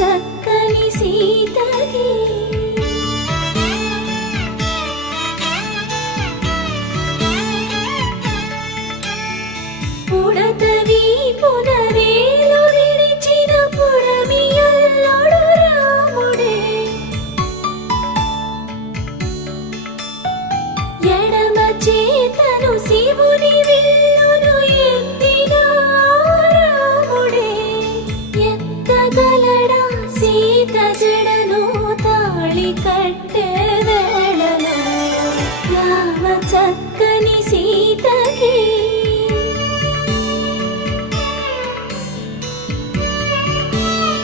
చక్కని సీతకి పుడతవి పునవేలు విడిచిన పుడమియల్లుడు రాముడే ఎడమ చేతను శివుని విల్లును ఎత్తిన రాముడే ఎత్తగలడా సీత జడ